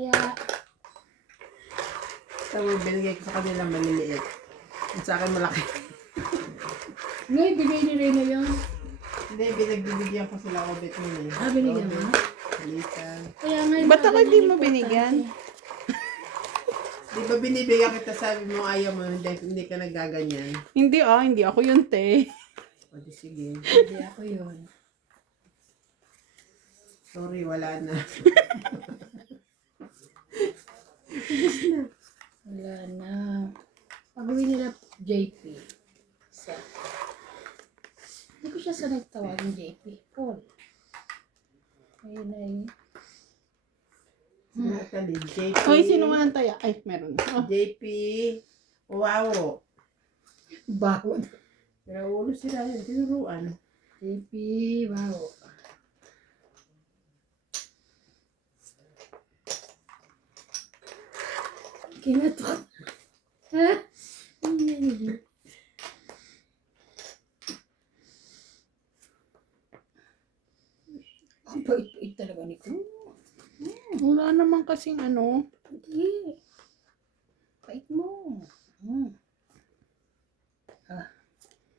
Kaya, Tapos binigay ko sa kanila maliliit. At sa akin malaki. ngayon, bigay ni Reyna yun. Hindi, binagbibigyan ko sila obit mo eh. Binigyan mo? Balikan. Kaya ngayon, Ba't ako hindi mo importante. binigyan? Di ba binibigyan kita, sabi mo ayaw mo, hindi ka nagaganyan. Hindi ako yun, te. O di sige. Hindi ako yun. Sorry, wala na. Wala na. Pagawin nila JP. Isa. Hindi ko siya sanay tawagin JP. Paul. Ayun ay. Natalie, JP. Hoy, sino man ang taya? Ay, meron. Oh. JP. Wow. Bawon. Pero ulo sila yun, tinuruan. JP. Wow. Kinatok. Ha? Ano yan? Ang pait-pait talaga nito. Wala naman kasing ano. Hindi. Pait mo.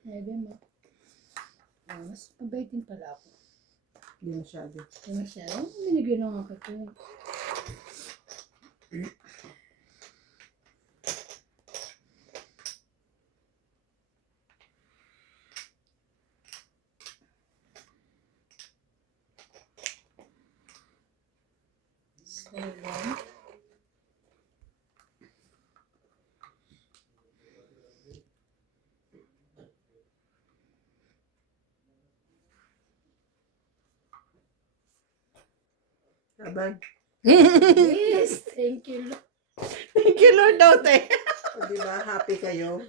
Nebe mo. Mas mabaitin pala ako. Hindi masyado. Hindi masyado. Binigyan lang ako ito. Seven. Abag. Yes! Thank you, Lord. Thank you, Lord, daw, te. O diba, happy kayo?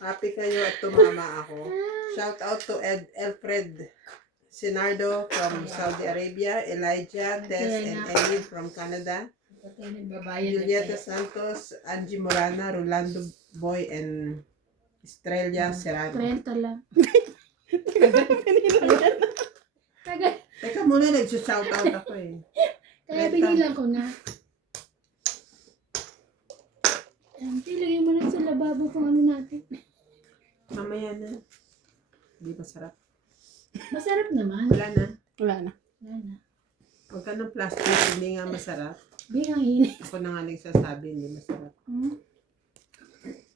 Happy kayo at tumama ako. Shout out to Alfred Sinardo from Saudi Arabia, Elijah, Tess, and Ellie from Canada, Pati nagbabayad na Julieta tayo. Santos, Angie Morana, Rolando Boy, and Estrella Serrano. 30 lang. Pinilang yan. Tagal. Teka muna, nagsushout out ako eh. Kaya 30. binilang ko na. Lagay mo lang sa lababo kung ano natin. Mamaya na. Hindi masarap. Masarap naman. Wala na. Wala na. Wala na. Huwag ka ng plastic, hindi nga masarap. Bingang init. Ako na nga nagsasabi, hindi masarap.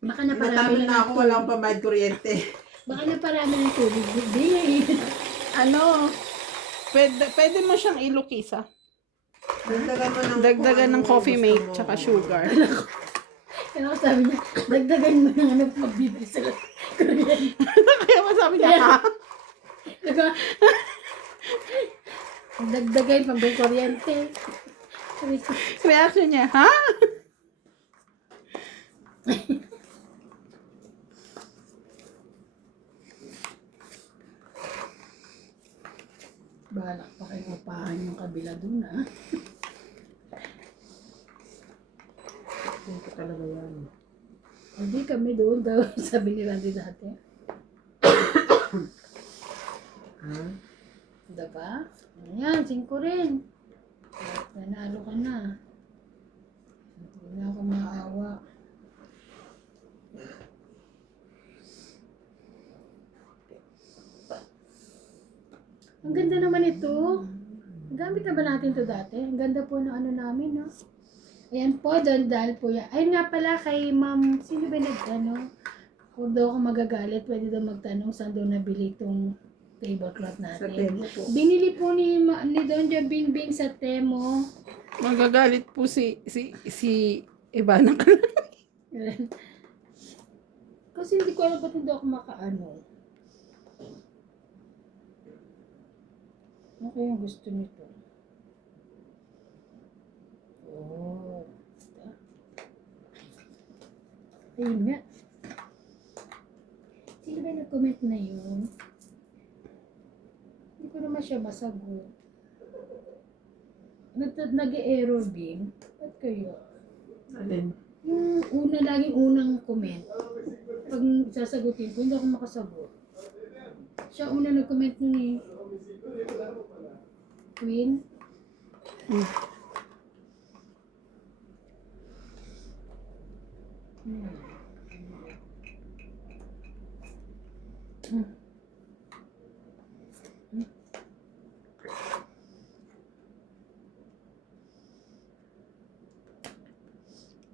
Baka naparami Natamad lang na ng ako, wala tubig. akong pamayad kuryente. Baka naparami ng tubig. Bingang init. Ano? Pwede mo siyang ilukisa. Dagdagan mo ng Dagdagan ng kung coffee gusto mate mo. tsaka sugar. Kaya ako sabi niya, dagdagan mo ng ano pagbibili sa kuryente. Kaya masabi niya, ha? Diba? Dagdagan pambili kuryente. Sabi ko, Reaction niya, ha? balak pa kayo upahan yung kabila dun, ha? Hindi ko talaga yan. Hindi kami doon daw, sabi ni Randy dati. Ha? Diba? Ayan, 5 rin. Nanalo ka na. Hindi na ako maawa. Ang ganda naman ito. Gamit na ba natin to dati? Ang ganda po ng ano namin, no? Ayan po, dandal po yan. Ayun nga pala kay ma'am, sino ba nagtanong? Kung daw ako magagalit, pwede daw magtanong saan daw nabili itong tablecloth Sa natin. temo po. Binili po ni Don John Bingbing sa Temo. Magagalit po si Ivana ka lang. Kasi hindi ko alam ba't hindi ako makaano. Ano kaya yung gusto nito? Oh. Ayun nga. Sino ba nag-comment na yun? Hindi ko naman siya masagot. Nag-error din. Ba't kayo? Alin? Yung laging unang comment. Pag sasagutin ko, hindi ako makasagot. Siya una nag-comment nun eh. Queen.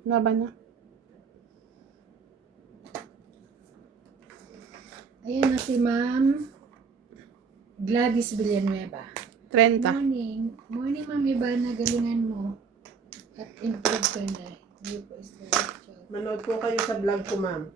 Laban na. Ayan na si Ma'am Gladys Villanueva. 30. Morning. Morning, Ma'am Ivana. Galingan mo. At improve ka na. Hindi po Manood po kayo sa vlog ko, ma'am.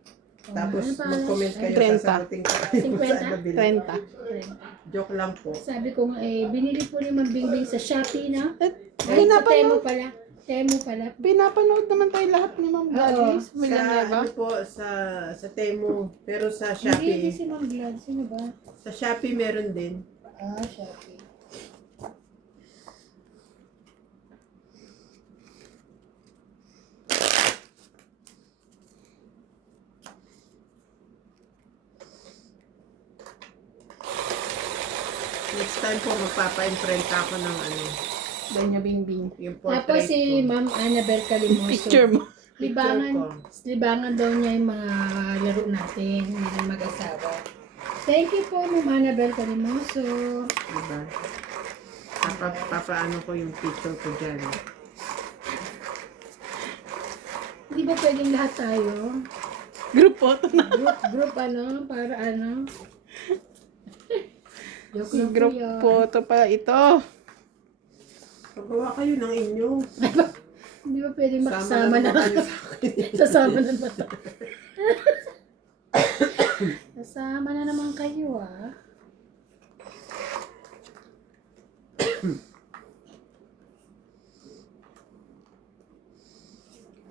Tapos ano pa? mag-comment kayo, 30. sasagutin ko kayo kung 50? saan nabili. 30. Joke lang po. Sabi ko nga binili po ni Ma'am Bingbing sa Shopee, no? Eh, Ay, sa Temo pinapanood, pala. Temo pala. pinapanood naman tayo lahat ni Ma'am Gladys. Sa, Villanueva. ano po, sa Temu. Pero sa Hindi Shopee. si Ma'am Glad. Sino ba? Sa Shopee meron din. Shopee. Next time po, magpapa-imprint ako ng ano, Danya Bingbing. yung portrait Tapos si ko. Ma'am Annabel Calimoso. Picture mo. Libangan daw niya yung mga laro natin, nilang mag-asawa. Thank you po, Ma'am Annabel Calimoso. Diba? Papaano ko yung picture ko dyan. Hindi ba pwedeng lahat tayo? Group photo na. Group ano, para ano? Joke lang po Group yun. photo pala ito. Pagawa kayo ng inyo. Hindi ba pwedeng Sama makasama na na? naman kayo sa akin. Sasama na ba ito? Sasama na naman kayo, ah.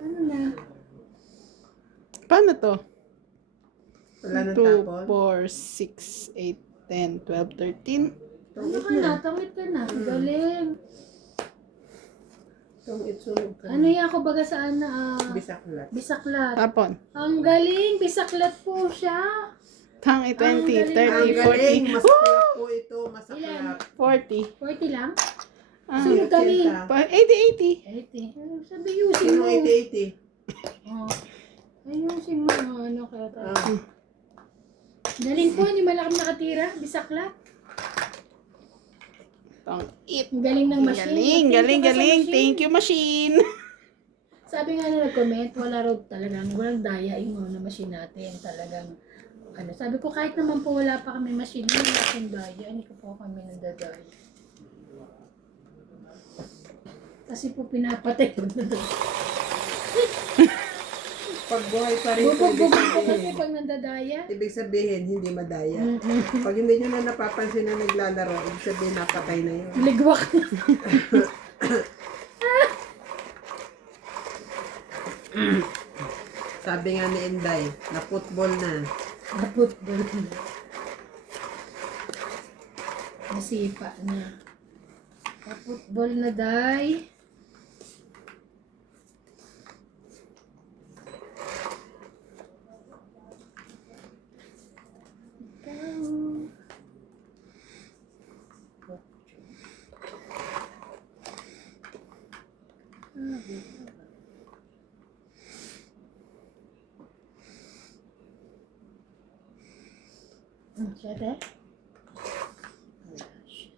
Ano na? Paano to? Wala nang 2, tapon. 4, 6, 8, 10, 12, 13. Ano ka na? Tawid ka na. Galing. Itong itsunog ka. Ano yan? Kumbaga saan na? Bisaklat. Bisaklat. Tapon. Ang galing. Bisaklat po siya. Tang 20, Ang 30, Ang galing. 40. Masaklap po ito. Masaklap. 40. 40 lang? Ah, Sunod kami. 80, 80. Sabi yusin Sino mo. 80-80? Oh. Ayusin mo. Ano kaya tayo? Ah. Galing po. Hindi malakam nakatira. Bisaklat. Tang it. Ang galing ng machine. Galing, Thank galing, you ka sa galing. machine. Thank you, machine. Sabi nga na nag-comment, wala raw talagang, walang daya yung na machine natin. Talagang, ano, sabi ko kahit naman po wala pa kami machine, wala akong daya. Hindi ko po kami nandadaya. Kasi po pinapatay ko na doon. Pag buhay pa rin po, Bubog po kasi pag nandadaya. ibig sabihin, hindi madaya. Mm-mm. Pag hindi nyo na napapansin na naglalaro, ibig sabihin napatay na yun. Ligwak na. Sabi nga ni Inday, na football na. Naputbol na. Nasipa na. Naputbol na, day. Siya, te? Wala siya.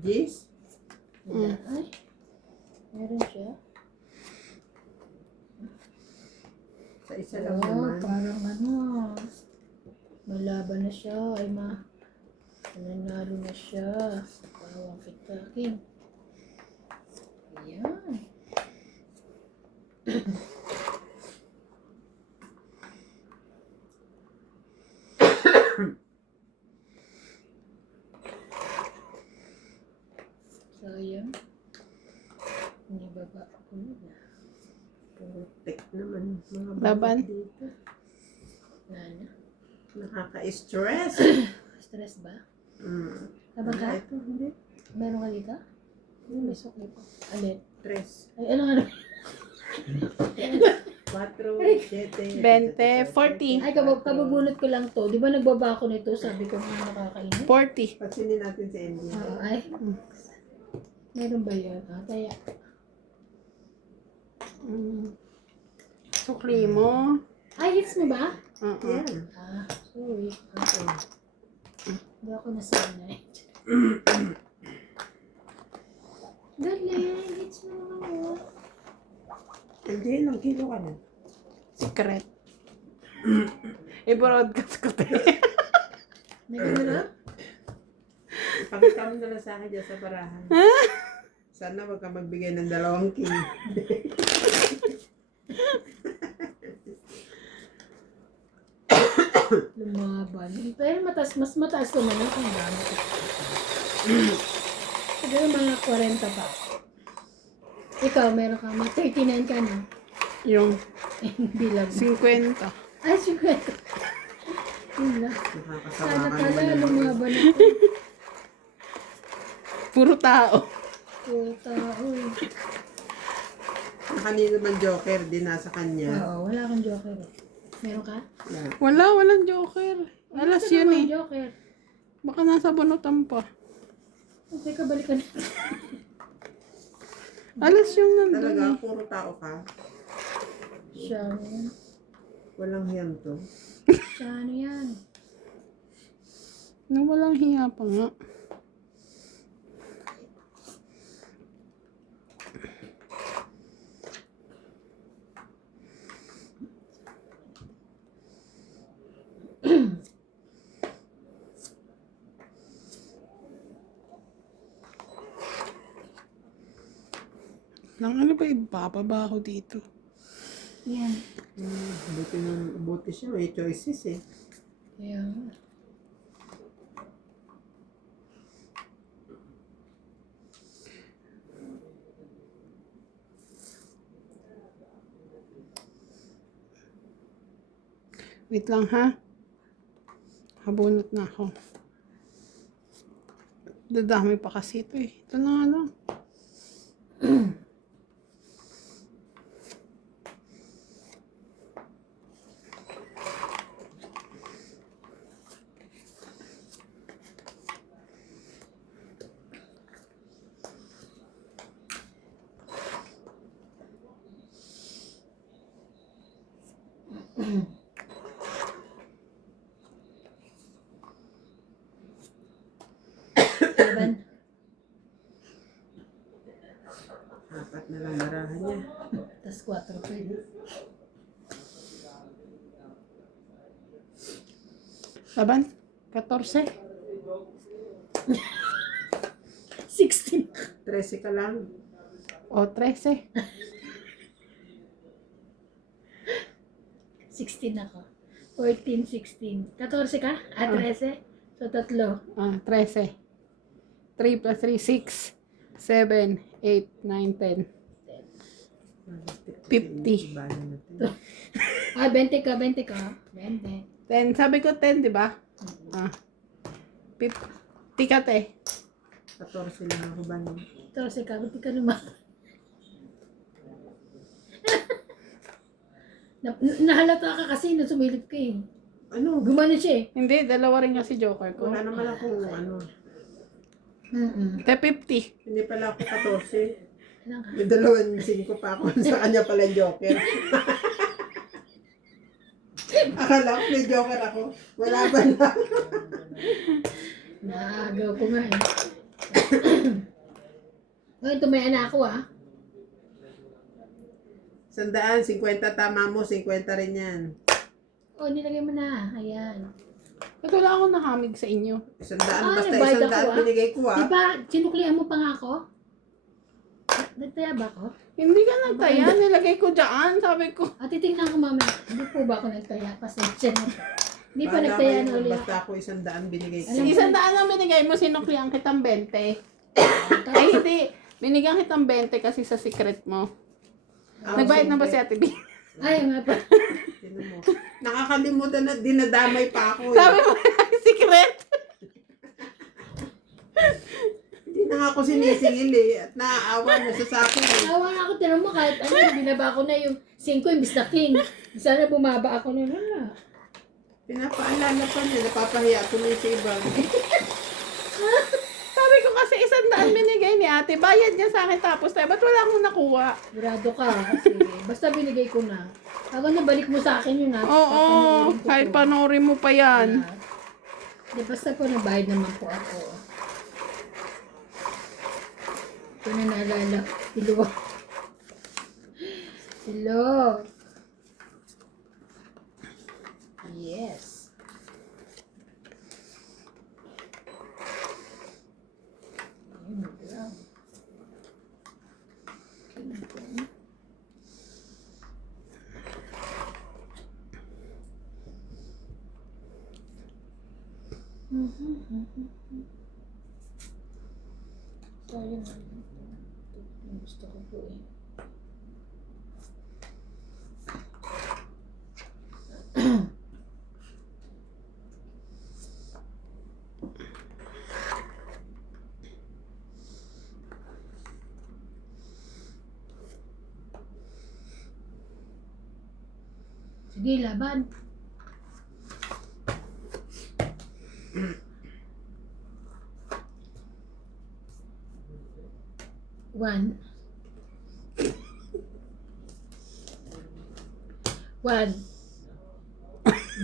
Gis? Wala. Ay, meron siya. Sa isa lang Oh, naman. parang ano, malaban na siya. Ay, nanalo na siya. Parang kita-king. Ayan. Sayang. Nibaba ko na. Puro tek naman. Mga Laban. balat dito. Nana. Nakaka-stress. Stress ba? Mm. Kabang ka? Ito, hindi. Meron ka dito? May sukli po. Alin? Stress. Ay, ano? 4, 7, 20, 40. Ay, kabubunot ko lang to. Di ba nagbaba ako nito? Sabi ko nga nakakainit. 40. Pansinin natin si Andy. Oo, ay. Meron ba yun? Kaya. Sukli mo. Ay, hits mo ba? Yan. Sorry. Hindi ako nasanay. Dali, hits mo naman mo. Hindi, ilang kilo ka na. Secret. I-broadcast ko tayo. Nagkamera? Pakita mo na lang sa akin dyan sa barahan. Sana wag ka magbigay ng 2 king. Lumaban. Pero mas mataas ko man kung dami. Siguro mga 40 pa. Ikaw, meron ka. Mga 39 ka na. Yung Bilang. 50. Ay, 50. Yun lang. Nakakasama Sana ka pala naman. lumaban ako. Puro tao. Puta, uy. Kanina naman joker, din nasa kanya. Oo, wala akong joker. Meron ka? Yeah. Walang joker. Alas Saan yun naman eh. Joker. Baka nasa bunutan pa. Okay, kabalikan. Alas yung nandun Talaga, eh. puro tao ka. Siya, yan. Walang yan to. Siya, ano yan? Nang walang hiya pa nga. Lang ano ba ibababa ako dito? Yan. Buti siya, may choices eh. Yan. Wait lang ha. Habunot na ako. Dadami pa kasi ito eh. Ito na nga lang. Laban. 4 na lang barahan niya. Tapos 4 pa yun. Laban? 14? 16. 13 ka lang. O 13? 16 ako. 14, 16. 14 ka? 13? So, 3. 13. 3 plus 3, 6, 7, 8, 9, 10. 50. Bala natin. 20 ka, 20 ka. 20. 10. Sabi ko 10, di ba? 50 ka te. 14 lang ako ba nun? 14 ka, 20 ka naman. Nahalata ka kasi na sumilip ka eh. Ano? Gumano siya eh. Hindi, dalawa rin kasi joker ko. Wala naman akong ano. Te 50. Hindi pala ako 14. Ilan ka? May 2 pa ako. Sa kanya pala joker. Akala ko may joker ako. Wala ba na? Naagaw ko nga eh. Ngayon, tumayan na ako ah. 100, 50 tama mo, 50 rin yan. Oh, nilagay mo na. Ayan. Ba't wala akong nahamig sa inyo? 100, Ah, basta nagbayad 100 ako, ah. binigay ko ah. Diba, sinuklian mo pa nga ako? Nagtaya ba ako? Hindi ka nagtaya, nilagay ko dyan. Sabi ko, Titignan ko mamaya. Hindi po ba ako nagtaya? Pasensya na po. Hindi pa Bahala nagtaya kayo, na ulit. Basta ako 100 binigay ko. Alam mo- 100 ang binigay mo, sinuklian kitang 20. Ay, hindi. Binigyan kitang 20 kasi sa secret mo. Nagbayad na ba si Ate B? Ay, nga pa. Tingnan mo. Nakakalimutan na dinadamay pa ako. Sabi mo, secret. Hindi na nga ako sinisingil eh. At naaawa na siya sa akin eh. Tawa nga ako, tinanong mo kahit ano, binaba ko na yung 5 imbis na king. Sana bumaba ako na wala. Pinapaalala pa niya. Napapahiya ako na sa iba. Sabi ko kasi 100 binigay ni ate. Bayad niya sa akin tapos tayo. Ba't wala akong nakuha? Grado ka. Kasi basta binigay ko na. Ako nabalik mo sa akin yun, ha? Oo, Papanoorin ko kahit to. panoorin mo pa yan. Di basta po nabayad naman po ako. Ito na naalala. Hello. Hello. Yes. Ayun, brown. Okay. Sayang ano. Yung gusto ko po eh. Sige, laban. One. One.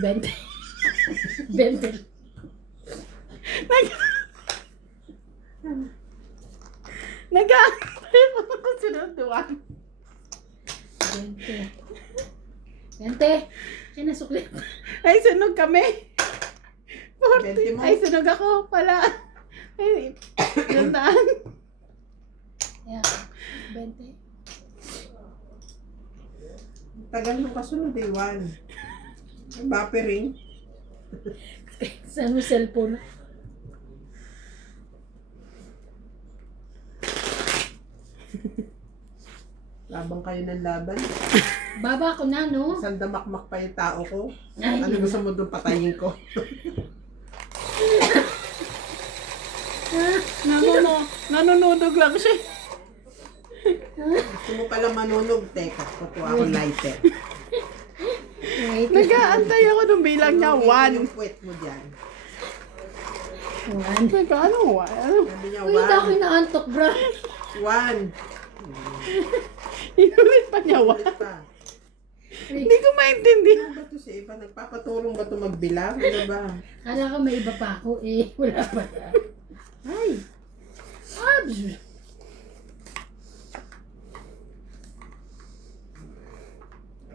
20. 20. Nag-aantay ako ng sinuduan. 20. 20. Siya nasukli. Ay, sunog kami. 20 mo. Ay, sunog ako pala. Ay, gandaan. Yeah. 20. Tagal nung kasunod eh, 1. Buffering. Saan mo cellphone? Labang kayo ng laban. Baba ko na, no? Saan damakmak pa yung tao ko? Ay, Ano gusto mo doon patayin ko? Nanunodog lang siya. Gusto mo pala manunog? Teka, kukuha ako lighter. wait. Nag-aantay ako nung bilang niya, Sunugin 1. yung puwet mo dyan. One. Teka, ano? Ano? Sabi niya, Uy, hindi ako 1. inaantok, bro. 1. Inulit pa niya, 1. Ulit pa. Hindi ko maintindihan. Ano ba ito si iba? Nagpapatulong ba ito magbilang? Ano ba? Kala ko may iba pa ako, eh. Wala pa na. Ay. Abs.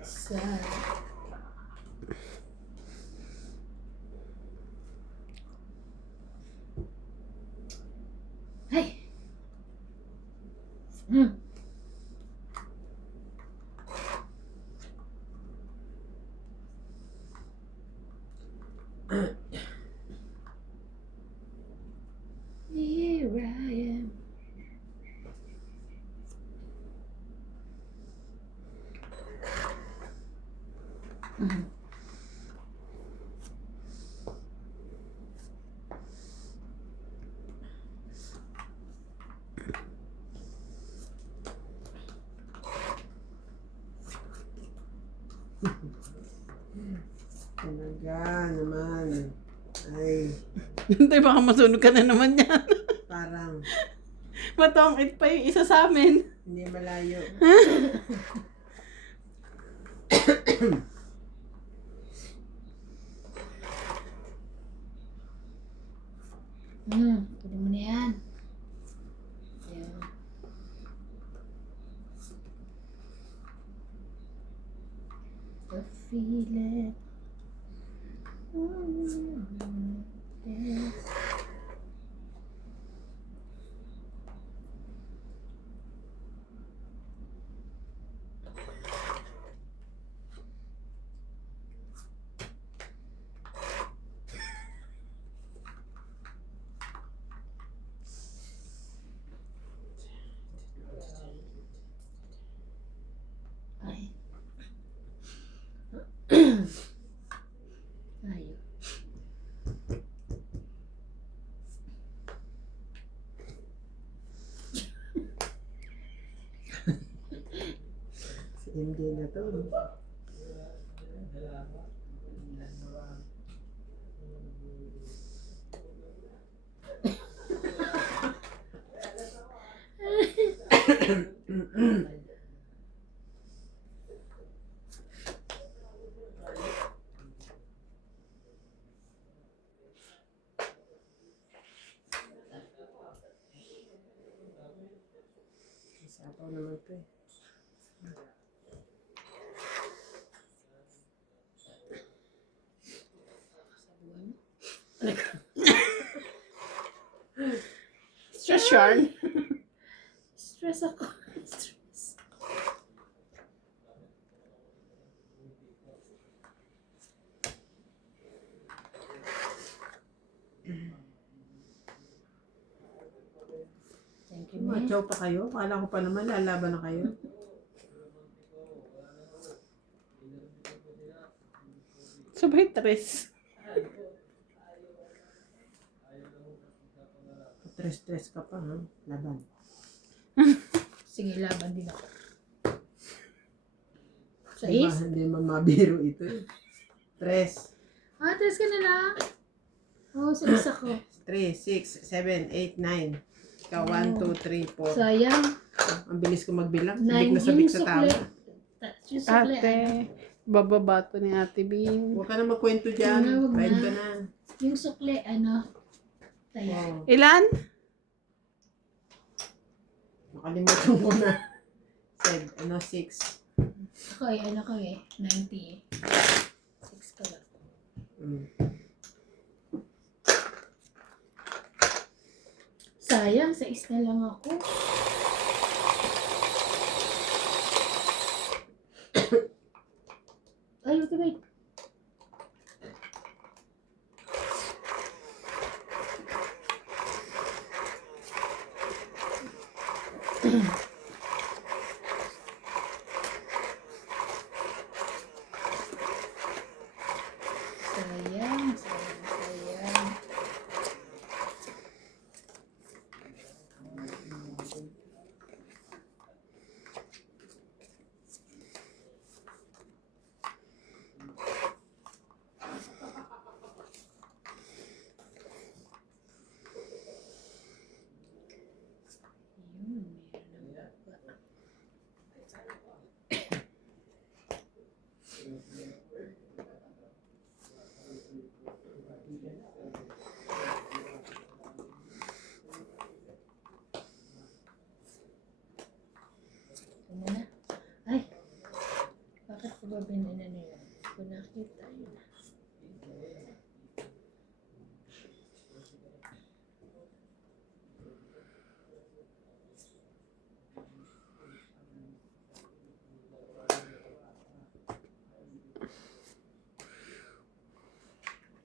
Sad. Ay. Hmm. Here I am. Talaga naman. Ay, Hindi, baka masunog ka na naman yan. parang Matongit pa yung isa sa amin. hindi malayo. Pwede mo na yan. Ayan. The feeling. Yes. Ay. Ayaw. Si MJ na to. Sapaw naman ito eh. Stress yarn. Stress ako. Stress. Thank you, man. Machaw pa kayo? Kala ko pa naman lalaban na kayo. Sabay tres. Stress ka pa ha? Laban. Sige, laban din ako. Diba, Sais? hindi mamabiro ito eh. Tres. Tres ka na lang. Oo, sa isa ko. 3, 6, 7, 8, 9. Ikaw, 1, 2, 3, 4. Sayang. Ang bilis ko magbilang. Nine. Sabik na sabik Yung sa tama. sukle. Yung sukle, Ate, bababato ni Ate Bing. Huwag ka na magkwento dyan. Wag na. Bayad ka na. Yung sukle, tayo. Oh, Ilan? nakalimutan ko na. 6. Ako eh, 90 eh. 6 ka lang. Mm. Sayang, sa is na lang ako. Ay, wait. Sayang. Yun, meron ng baba. Ano na? Ay! Bakit ko ba binanano yun? Kung nakita yun.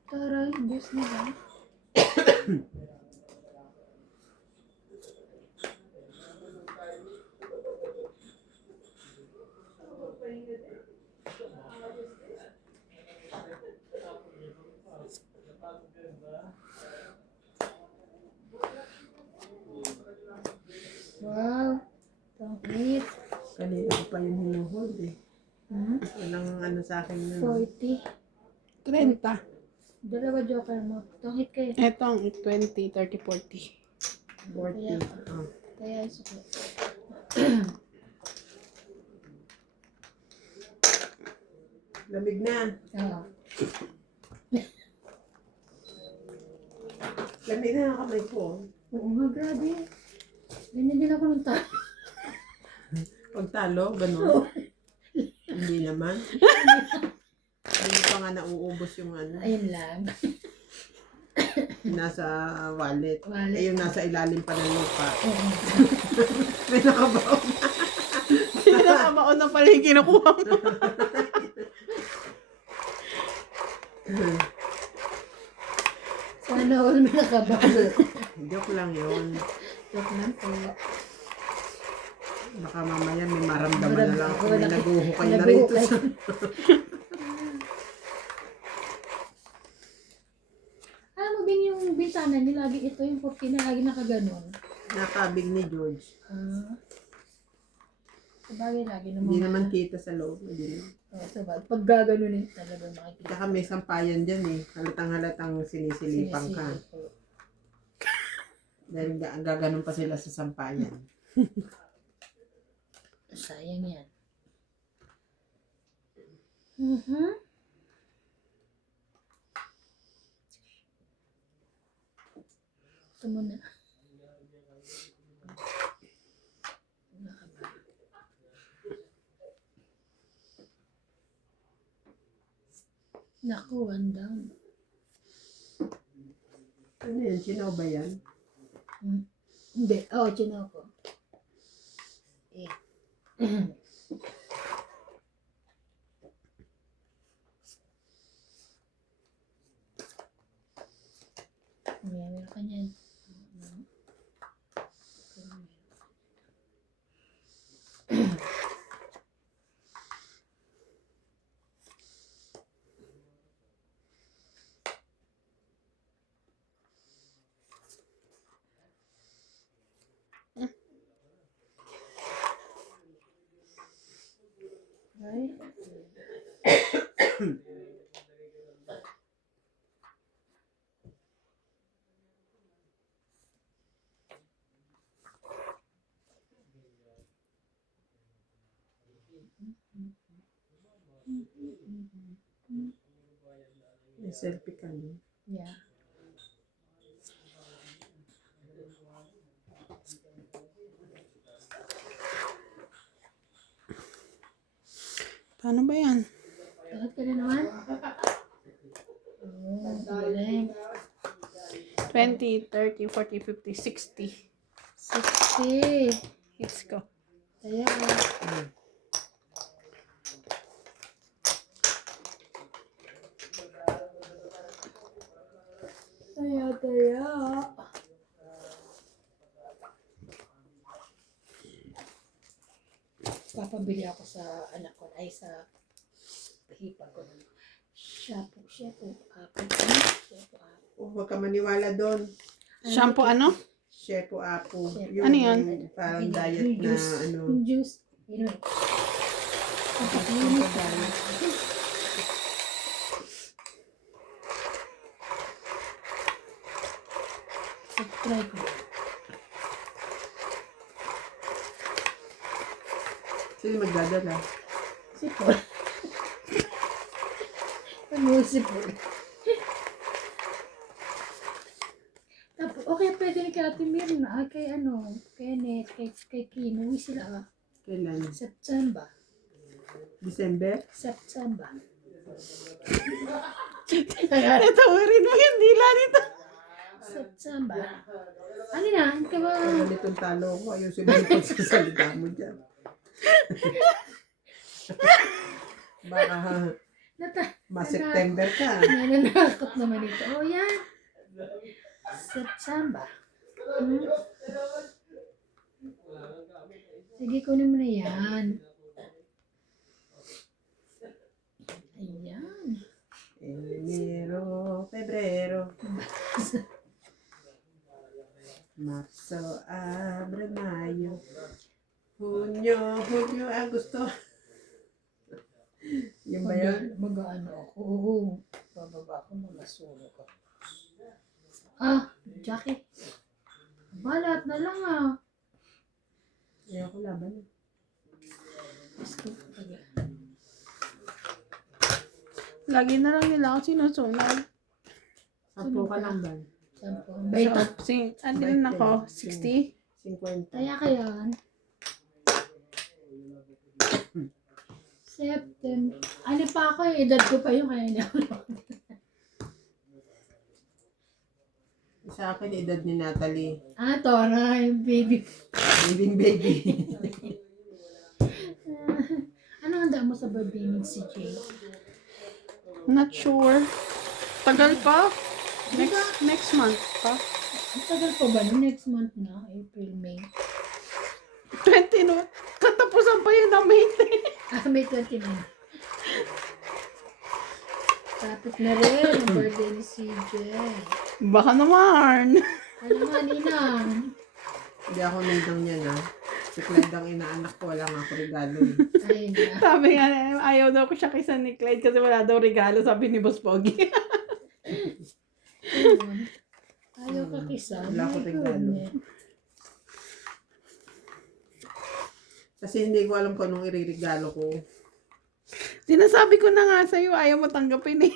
Taray, boss na ba? Wow! Tangkit! Kanina ko pa yung hinuhold eh. Hmm? Walang ano sa akin nun. 40. 30. Dalawa joker mo. Tangkit kayo. Ito ang 20, 30, 40. 40. Oh. Kaya suko. Lamig na. Oo. Lamig na ang kamay ko. Oo nga, grabe. Ganyan din ako nung tao. Pag talo, gano'n. Hindi naman. Hindi pa nga nauubos yung ano. Ayun lang. Nasa wallet. Wallet. Eh yung nasa ilalim pa ng lupa. Oo. May nakabaon. Kinakabaon na pala yung kinukuha mo. Sana all may nakabago. Joke lang yun. Joke lang po. Baka mamaya may maramdaman na lang ako. May Wala- naguhukay na rito. naguhukay. Sa... Alam mo, Bing, yung bintana niya, lagi ito, yung 40 na lagi nakaganon. Nakabig ni George. Sabagay, lagi naman. Hindi naman kita sa loob. Hindi naman. Sabagay, pag gaganunin talaga makikita. Tsaka may sampayan dyan eh. Halatang sinisilipan ka. Sinisili ko. Dahil gaganon pa sila sa sampayan. Sayang yan. Mhm. Ito muna. Naku, one down. Ano yan? Sinaw ba yan? Hindi. Oo, chino ko. Eh. Meron ka niyan. Ay. May selfie ka no? Yeah. Paano ba yan? Takot ka na naman? Oh, galing. 20, 30, 40, 50, 60. 60. Let's go. Kaya, Taya. Papabili ako sa anak ko, ay sa hipag ko. Shampoo, apple. Oh, huwag ka maniwala doon. Shampoo ano? Shepo Apo. Shepo. Ano yun? Parang diet na ano. Yung juice. Yun. Kapag-init ka. Try ko. Sino magdadala? Sipol. Ano sipol? Tapos, okay, pwede ni Ate Mirna, kay ano, Kenneth, kay Kino, sila Kailan? September. December? September. Natawarin mo yung dila nito. September. Ano na? Ito ba? Pag ganitong talo ko, ayusin mo yung pagsasalita mo dyan. Baka ma-September ka. Nananakot naman ito. Oh, yan. September. Sige, kunin mo na yan. Ayan. Enero, Febrero, Marzo, Abril, Mayo, Hunyo, Agosto. Yung ba yun? Mag-ano ako. Bababa ako, magasulog ako. Jackie. Balat na lang Ayoko laban. Lagi na lang nila ako sinusunod. 10 ka lang ba? Sampo. So, Beta. ano rin ako? 60? 50. Kaya ka yan. September. Ano pa ako edad ko pa yung kaya niya. Sa akin, edad ni Natalie. Toray, baby. Baby. Ano handa mo sa birthday ni si Jay? Not sure. Tagal pa? Next month pa? Ang tagal pa ba? Next month na? April, May. 20 no? Katapusan pa yun ng May 10. May 29. Tapos na rin ang birthday ni si Jay. Baka naman. Ano nga, Ninang? Hindi ako nandang niya na. Si Clyde ang inaanak ko, wala nga ako regalo. Ayun na. Sabi nga, ayaw daw ko siya kay San ni Clyde kasi wala daw regalo, sabi ni Boss Pogi. Ayun. Ayaw ka kisa. Wala ko My regalo. goodness. Kasi hindi ko alam kung anong iririgalo ko. Sinasabi ko na nga sa'yo, ayaw mo tanggapin eh.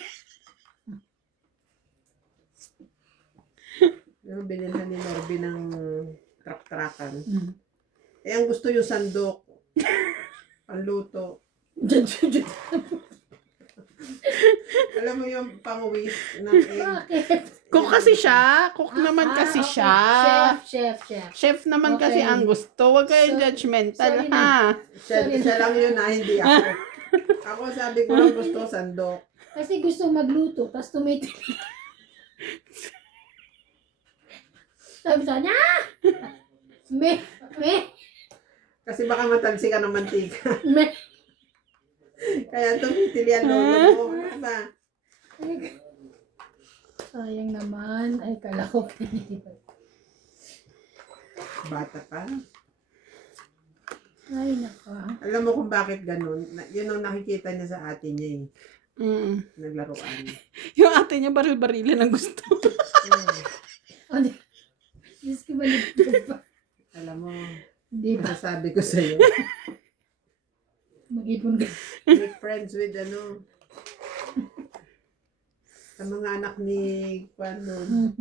Pero binilhan ni Norby ng truck-truckan. Mm. Eh, ang gusto yung sandok. Ang luto. Diyan. Alam mo yung pang-whisk ng egg. Bakit? Cook kasi siya. Cook naman kasi okay. siya. Chef. Chef naman Okay. kasi ang gusto. Huwag kayong So- judgmental, sorry ha? Siya lang yun na, hindi ako. Ako sabi ko lang gusto sandok. Kasi gusto magluto, tapos tumitig. Sabi sa kanya, me. Kasi baka matalsi ka ng mantika. Me. Kaya tumitil yan lolo mo. Ano ba? Sayang naman. Ay, kala ko pinilipat. Bata pa. Ay, naka. Alam mo kung bakit ganun? Yun ang nakikita niya sa ate niya eh. Naglaruan. Yung ate niya baril-barilin ang gusto. Ano? Diyos ko maligtad pa. Alam mo, Hindi ba? masasabi ko sa'yo. Mag-ipon ka. Make friends with ano. Sa mga anak ni Juan noon.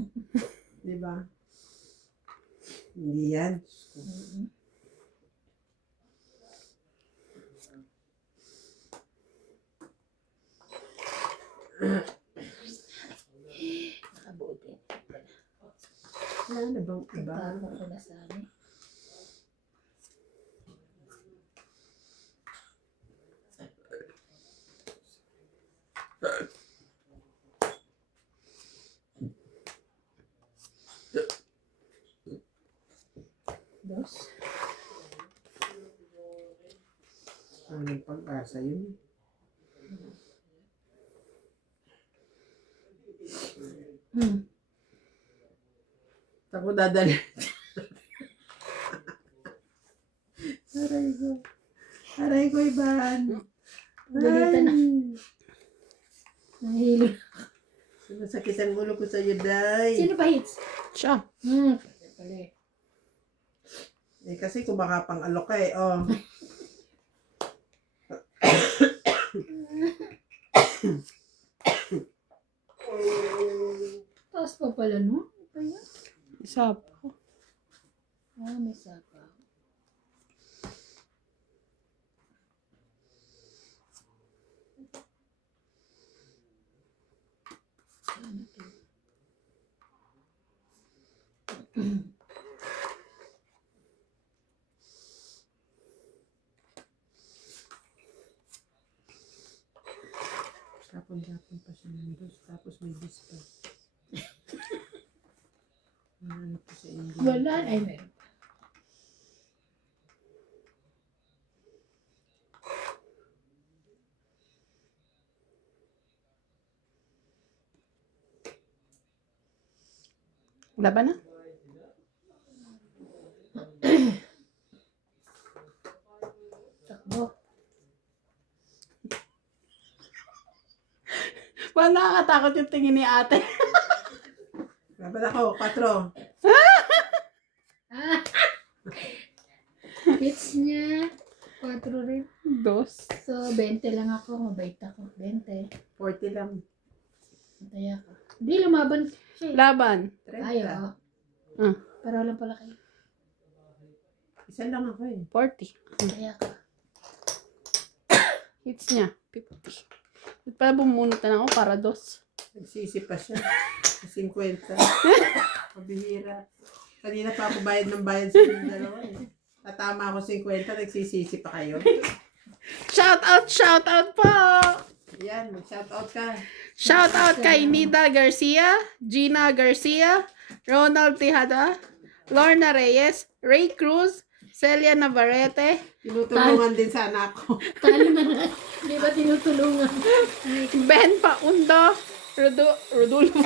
Di ba? Hindi yan. Nakabuti. Wala na bang iba? Tama ko na sana. Dos. Anong pag-asa yun? Ako dadali. Aray ko. Aray ko, Iban. Galitan na. Nahilo. Sumasakit ang ulo ko sa'yo, Day. Sino pa hits? Siya. Pala eh. Eh, kasi kumakapang alok ka eh. Oh. Taas pa pala, no? Ano pa yan? Isa pa. Ah, may sapa. Tapon-tapon pa siya ng dos. Tapos may bis pa. Ano pa sa inyo? Wala. Ay, meron. Laban na. Takbo. Parang nakakatakot yung tingin ni ate. Laban ako, 4. Ah! Hits niya. 4 rin. Dos. So, 20 lang ako. Mabait ako. 20. 40 lang. Mataya ka. Hindi, lumaban siya. Laban. 30. Ay, oo. Ah, Para lang pala kayo. Isa lang ako eh. 40. Mataya ka. Hits niya. 50. Ba't pala bumunot na ako para dos? Nagsisi pa siya. 50. Pabihira. Kanina pa ako bayad ng bayad sa inyong dalawa eh. Tatama ako 50, nagsisisi pa kayo. Shout out po! Yan, mag-shout out ka. Shout out kay Nida Garcia, Gina Garcia, Ronald Tejada, Lorna Reyes, Ray Cruz, Celia Navarrete, Tinutulungan din sana ako. Talo na na. Di ba tinutulungan? Ben Paundo, Rodolfo,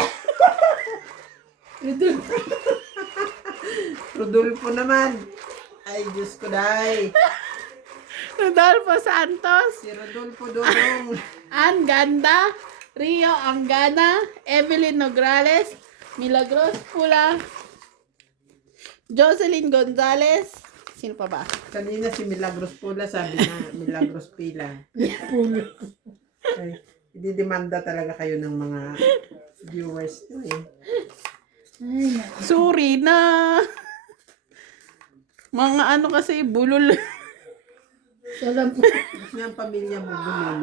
Rodolfo naman. Ay, Diyos ko, Day. Rodolfo Santos, Si Rodolfo Dodong. Ann Ganda, Rio Angana, Evelyn Nograles, Milagros Pula, Jocelyn Gonzalez, sino pa ba? Kanina si Milagros Pula, sabi na Milagros Pila. Pulo. Ay, ididemanda talaga kayo ng mga viewers nyo eh. Ay, naku. Sorry na. Mga ano kasi, bulol. So lang po. Ng pamilya mo, bulol.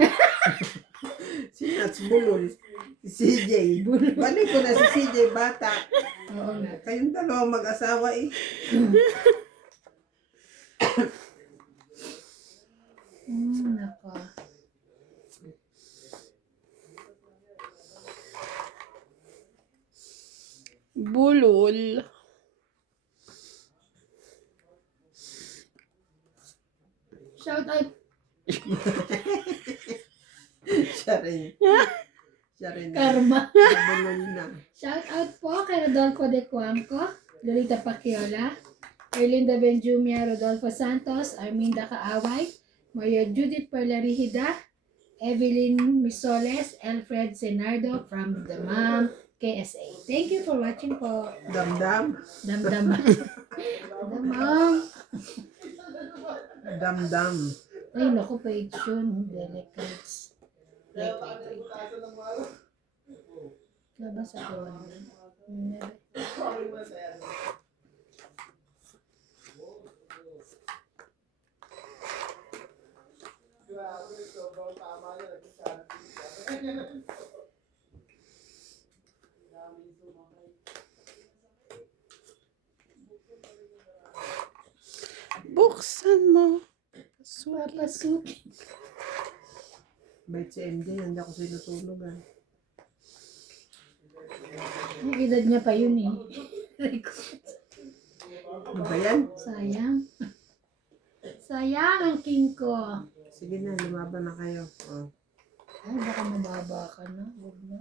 Peanuts, bulol. Si CJ. Balik ko na si CJ, bata. Oo nga. Kayong dalawang mag-asawa eh. Nako. Bulol. Shout out. Siya rin. Siya rin. Karma. Bulol na. Shout out po kay Rodolfo de Cuamco, Lolita Pacquiala, Erlinda Benjumia, Rodolfo Santos, Arminda Kaaway, Maria Judith Parlarihida, Evelyn Misoles, Alfred Senardo from the Mom KSA. Thank you for watching po. Damdam. Damdam. The Mom. Damdam. Ay, naku, page yun. Delicates. Wait. Labas ako. Buksan mo. Papasukin. Bait si MJ, hindi ako sinutulog ah. Ang edad niya pa yun eh. Ano ba yan? Sayang. Sayang ang king ko. Sige na, lumaban na kayo. Oh. Ay, baka mababa ka na. Huwag na.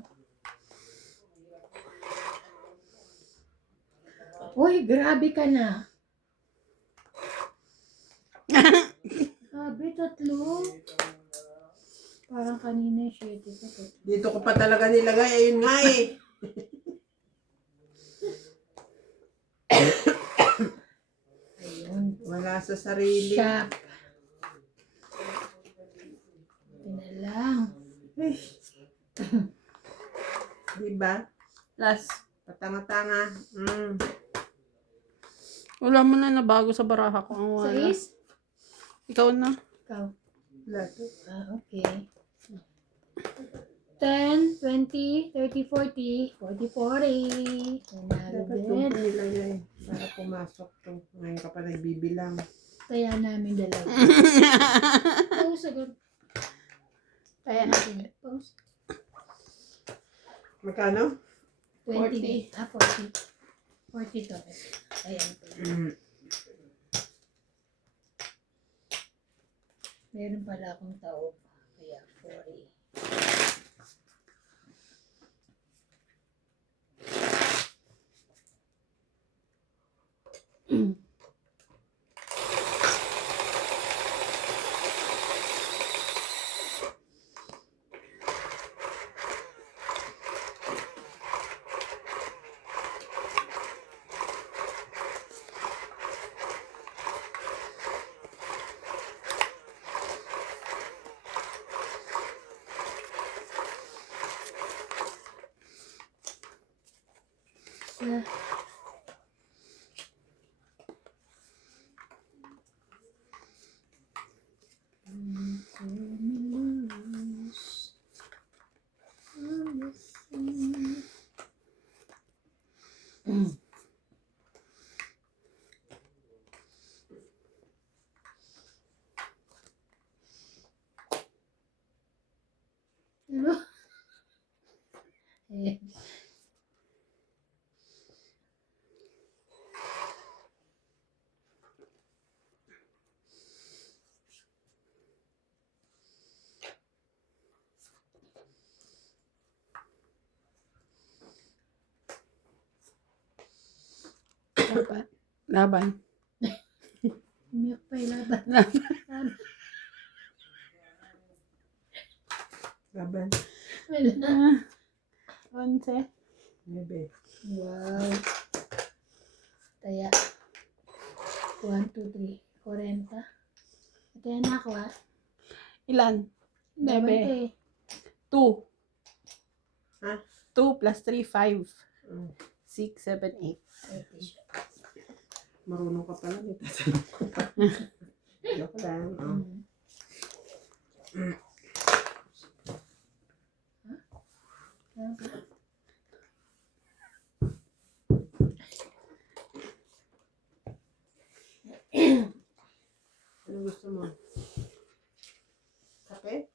Uy, grabe ka na. Grabe, tatlo. Parang kanina yung shitty ko. Dito ko pa talaga nilagay, ayun nga eh. Ayun. Wala sa sarili. Shop. Ito na lang. Eh. Diba? Last. Patanga-tanga. Wala mo na nabago sa baraha ko. Ang wala. Sais? Ikaw na. Ikaw. Wala to. Okay. 10, 20, 30, 40, 40, 40. Nanalo Dapat din. ito nilagay para pumasok to. Ngayon ka pa nagbibilang. Kaya namin dalawa. Pause agad. Kaya na. Pause. Magkano? 20. 40. 40 to. Ayan. Meron pala akong tao. Kaya 40. Ano? Ayan. Laban. Laban. Umiyak pa yung laban. Laban. Wala. 11. Nebe. Wow. Taya. 1, 2, 3. 40. Ito yan ako ha. Ilan? 9. 2. Ha? 2 plus 3, 5. Mm. 6, 7, 8. Marunong ka pala. May tatanong ko pa. Joke lang. Oh. Ano gusto mo? Kape?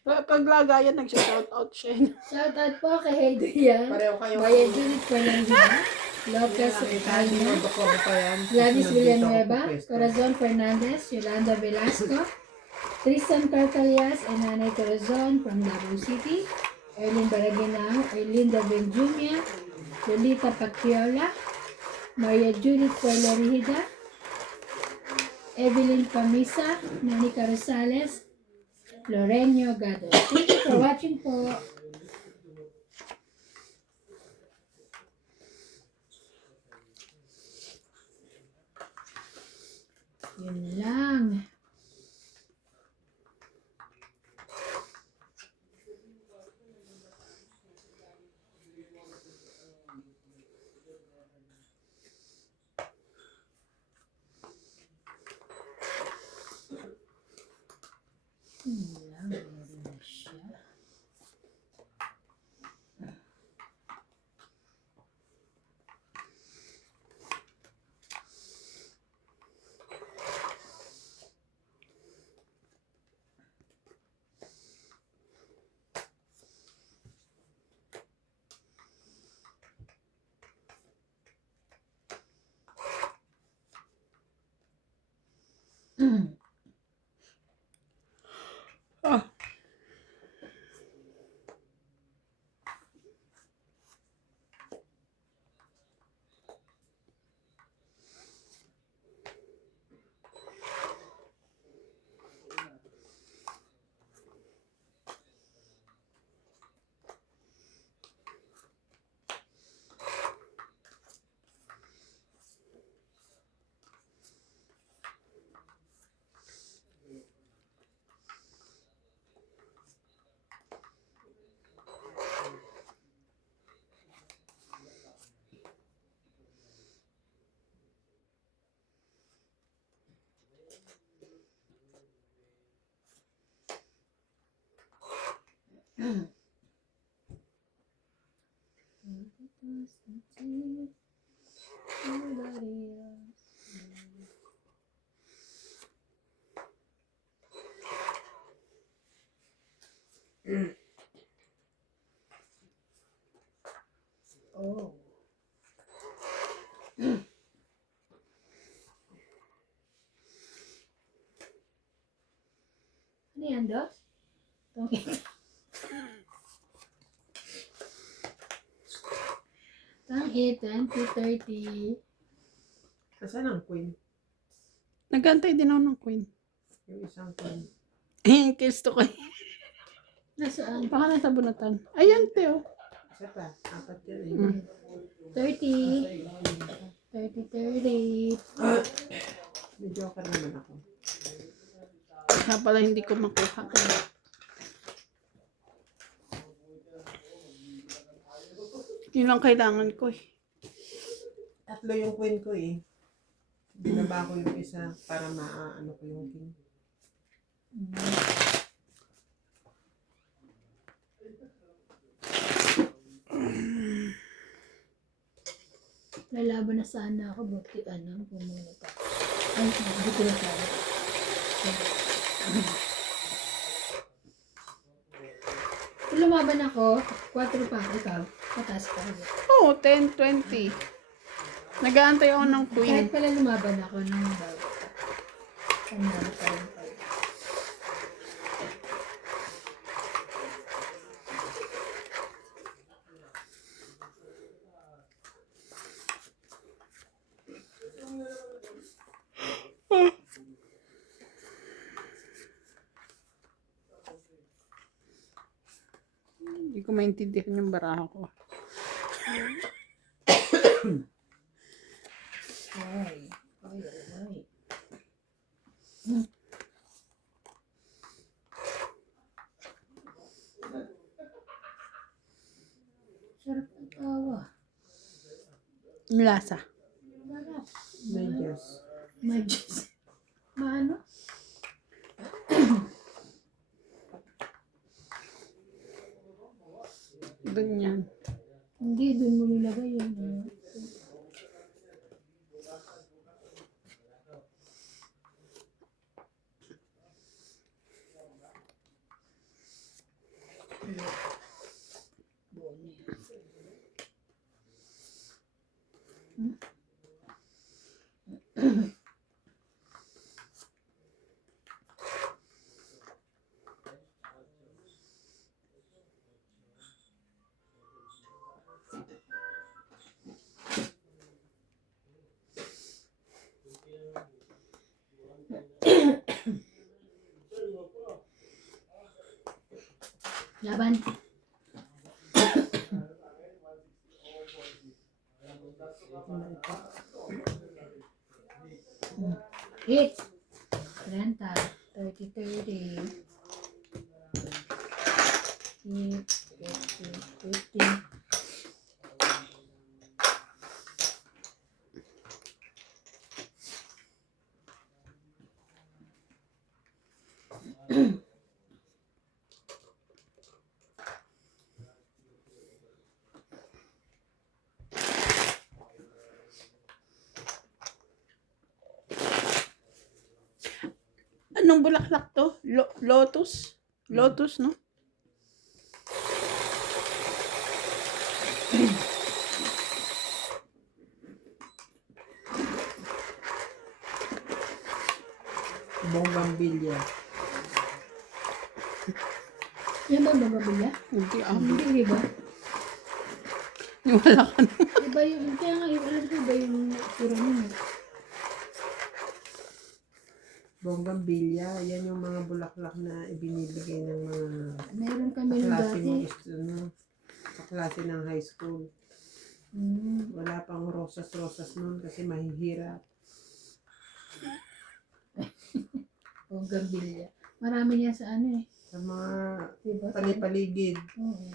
Paglagayan, nag-shoutout siya. Shoutout po kay Heidoyan. Pareho kayo. Maya Judith Fernandina. Lopez Alma. Gladys Villanueva. Corazon Fernandez. Yolanda Velasco. Tristan Carcalias and Nanay Corazon from Davao City. Erlyn Baraginao. Erlinda Benjumia. Lolita Pacchiola. Maria Judith Cuellarihida. Evelyn Pamisa. Monica Rosales. Lorenio Gado. Thank you for watching po. Yun lang. Yun lang. Meron na siya. Ah. Oh. Ano yan, Dos? Tang 20:30. Asan ang queen? Nagantay din ako ng queen. Yung isang queen. Kisto ko. Nasaan? Baka nasa bunatan. Ayan, Teo. Isa pa. Apat yun eh. 30. 30. May joker naman ako. Kaya pala hindi ko makuha. Yun lang kailangan ko eh. Tatlo yung queen ko eh. Binaba ko yung isa para maano ko yung king. Lalaban na sana ako, buti pumunta pa. Ay, buti na sana. Kung lumaban ako, 4 pa ako, ikaw, pataas pa ako. Oo, 10, 20. Nag-aantay ako ng queen. Kahit pala lumaban ako ng bago. Panalo pa rin pala. Hindi ko maintindihan yung baraha ko. Ay. Sarap ang tawa. Yung lasa. Sarap. Medyas. Majus. Maano? Doon yan. Hindi, dun mo nilagay yun. Laban. Hit. 30. 30, 30. Hit. 50, 50. Anong bulaklak to? Lotus? Lotus, no? Bonggambilya. Yan ba mababilya? Hindi, Hindi ba? wala ka na. Iba yung, kaya nga, alam ko iba yung turo niya. Bonggambilya, yan yung mga bulaklak na ibinibigay ng mga Meron kami nung kaklase dati. mo, ano, kaklase ng high school. Wala pang rosas-rosas nun kasi mahihirap. Bonggambilya. Marami niya sa ano eh. Sa mga Diba? palipaligid. Oo.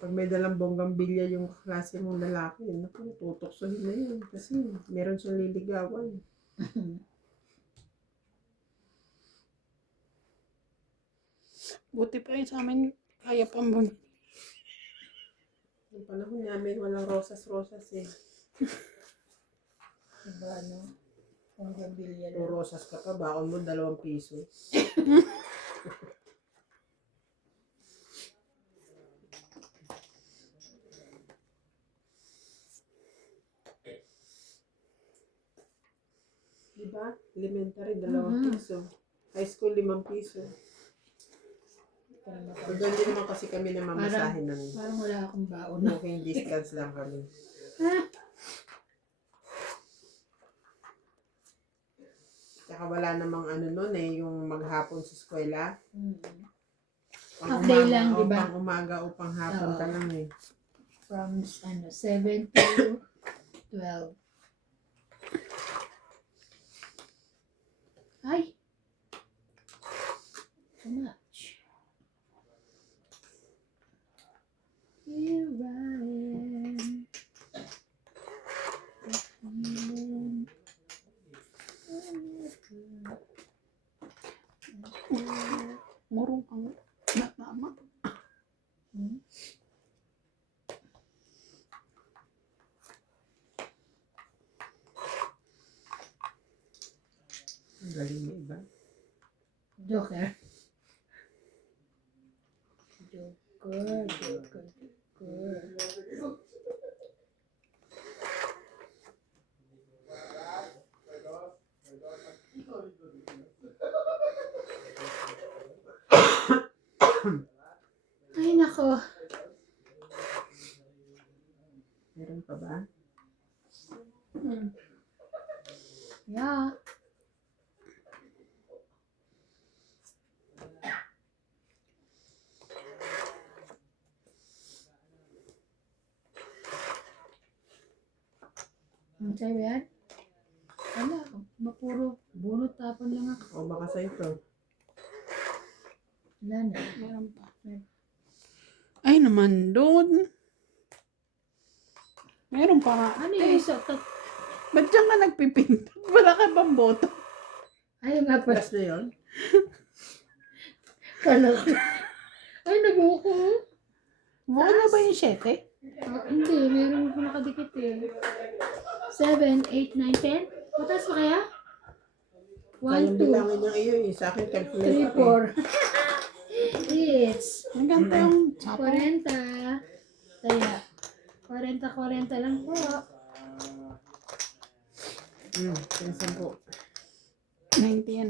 Pag may dalang bonggambilya yung kaklase mong lalaki, naku, tutoksohin na yun. Kasi meron siyang liligawan. Buti pa yun sa amin, kaya pang bumili. Yung panahon namin, walang rosas-rosas eh. Diba ano? Bonggambilya Kung lang. rosas ka pa, bakon mo 2 piso. Diba? Elementary, 2 piso. High school, 5 piso. Pag hindi naman kasi kami namamasahin ng Parang wala akong baon. walking distance lang kami. Tsaka wala namang ano nun eh, yung maghapon sa eskwela. Half day lang, o diba? pang umaga o pang hapon ka lang eh. From 7 to 12. Ay! Too much. Here I am. Murong kang mama. Ang galing mo iba. Joker. Joker, Joker, Joker. Ay, nako. Meron pa ba? Yeah. Ang sayo yan? Wala. Mapuro bunot tapon lang ako. O baka sa ito. Wala na. Meron pa. Ay naman doon. Meron pa nga. Ano yung isa? Ba't dyan ka nagpipinta? Wala ka bang boto? Ayun nga pa. Last na yun? Kala ko. Ay, nabuko. Buo na ba yung 7? Hindi, meron ko nakadikit eh. 7, 8, 9, 10. Patas pa kaya? 1, Kayang 2, bilangin niya iyo eh. Sa akin 3, calculator 4. It's Ang ganda yung sapo. 40. Kaya, 40 lang po. Pinsan po. 90 yan.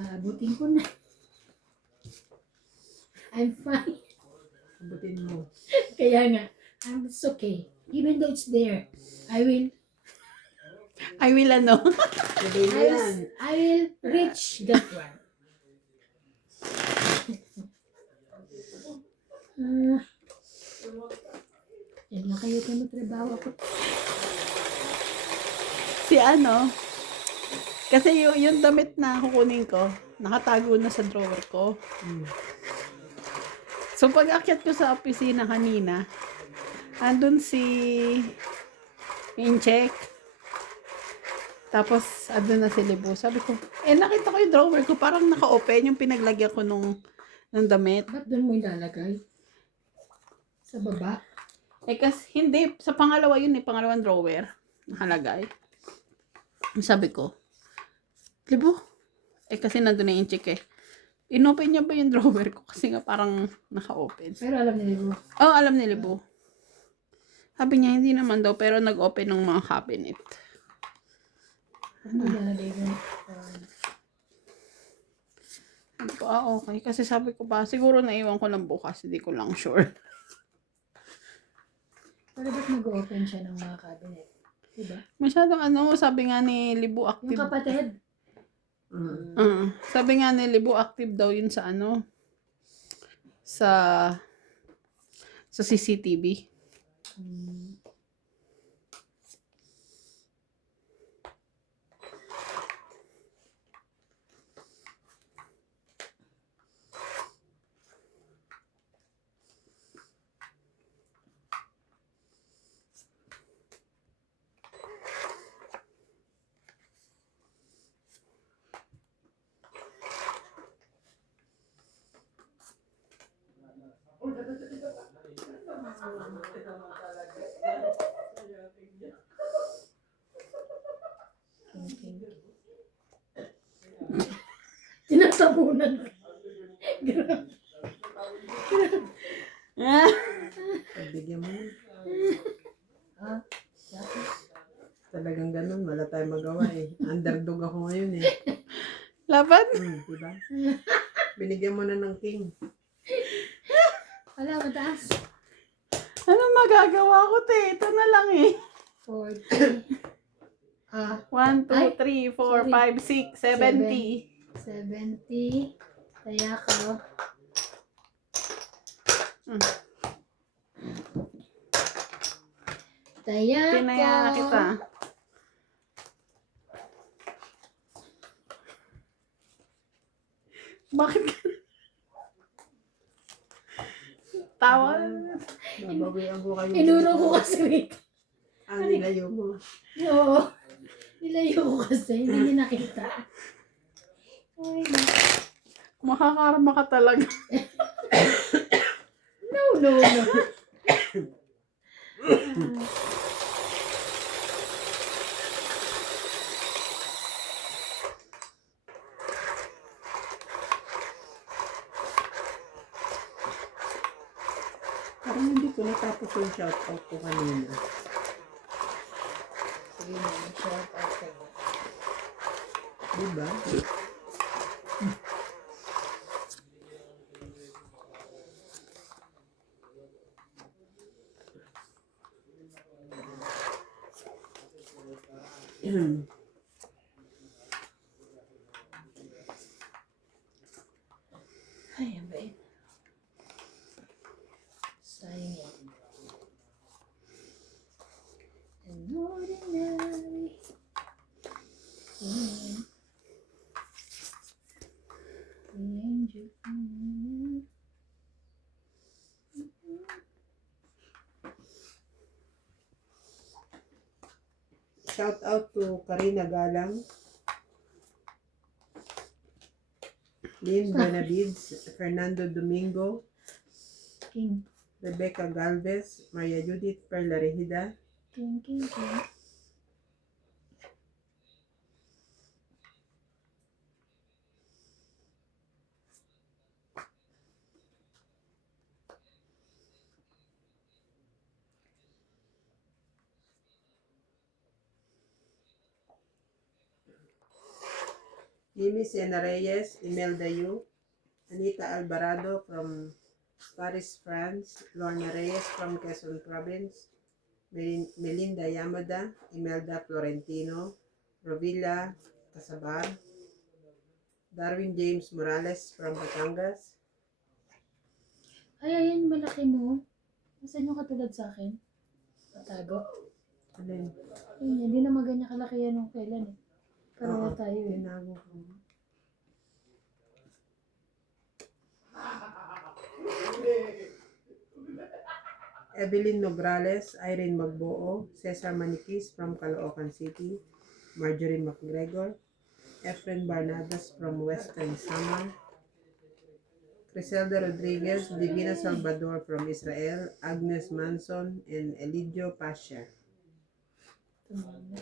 Abutin ko na. I'm fine. Abutin mo. Kaya nga, it's okay. Even though it's there, I will ano? Sabi mo yan. I will reach that one. Yan lang kayo kung magtrabaho ako. Si ano, kasi yung damit na kukunin ko, nakatago na sa drawer ko. So pag akyat ko sa opisina kanina, andun si Incheck. Tapos andun na si Libo. Sabi ko, nakita ko yung drawer ko, parang naka-open yung pinaglagyan ko nung damit. Ba't doon mo ilalagay? Sa baba? Kasi hindi, sa pangalawa yun pangalawang drawer, nakalagay. Sabi ko, Libo, kasi nandun na yung chick inopen niya ba yung drawer ko? Kasi nga parang naka-open. Pero alam nila mo. Oh, alam ni Libo. Sabi niya, hindi naman daw, pero nag-open ng mga cabinet. Ano ilalagay mo? Sabi ko, okay. Kasi sabi ko ba, siguro naiwan ko lang bukas, hindi ko lang sure. Pero ba't nag-open siya ng mga cabinet? Diba? Masyadong sabi nga ni Libo Yung active. kapatid? Sabi nga ni Libo active daw yun sa sa CCTV. Tinatabunan ko. Grabe. Pagbigyan mo na. Ah, Talagang ganun. Wala tayong magawa Underdog ako ngayon Laban? Diba? Binigyan mo na ng king. wala, mataas. Ano magagawa ko, te? Ito na lang 40. 1, 2, 3, 4, 5, 6, 70. 70. Kaya ko. Taya ko. Tinaya na kita. Bakit ka? Tawa. Babawian ko kayo. Inuro ko kasi. Nilayo mo. Oo. Nilayo ko kasi. Hindi niya nakita. Ay, Makakarma ka talaga. no. Parang hindi ko natapos yung shoutout ko kanina. Sige na, shout out ka na. Diba? Ay, ang bait. Sayang yan. An ordinary. Angel. Shout out to Karina Galang, Lynn Benavides, Fernando Domingo, King. Rebecca Galvez, Maria Judith Perla Regida, King. Mimi Sena Reyes, Imelda Yu, Anita Alvarado from Paris, France, Lorna Reyes from Quezon Province, Melinda Yamada, Imelda Florentino, Rovilla Casabar, Darwin James Morales from Batangas, Ay, ayan yung malaki mo. Nasaan yung katulad sa akin? Patago. alin? Ayun, hindi na maganya kalaki yan nung kailan eh. Pareho Oo, tayo eh. tinago ko. Evelyn Nograles, Irene Magbuo, Cesar Maniquis from Caloocan City, Marjorie McGregor, Efren Barnadas from Western Samar, Criselda Rodriguez, Divina Salvador from Israel, Agnes Manson, and Elidio Pasha. Tumama.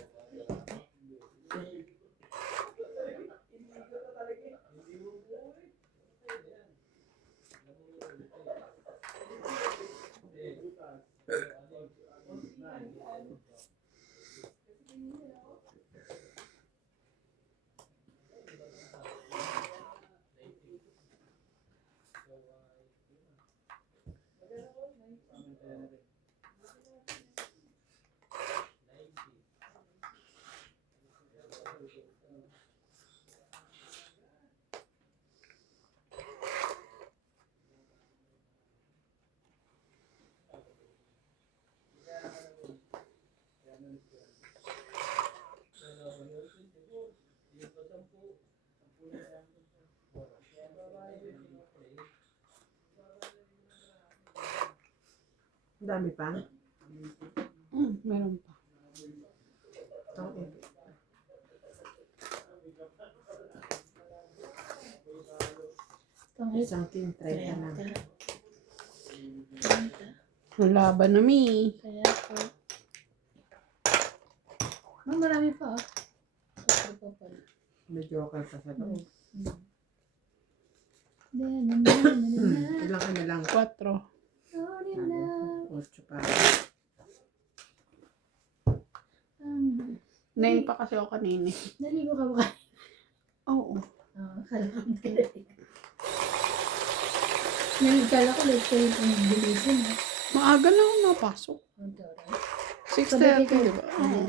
Ang dami pa. Meron pa. Okay. Tangit. Isang king try ka na. 30. Laban na mi. Kaya po. Marami pa ah. Ito pa pala. May joker pa sa loob. Ilang ka na lang? 4. Ocho pa. 9 pa kasi ako kanina. Naligo ka ba? Oo. Akala ko naligo. Naligal ako, like kayo yung bilisin. Maaga na ako napasok. Ang taray. 6:30, di ba? Oo.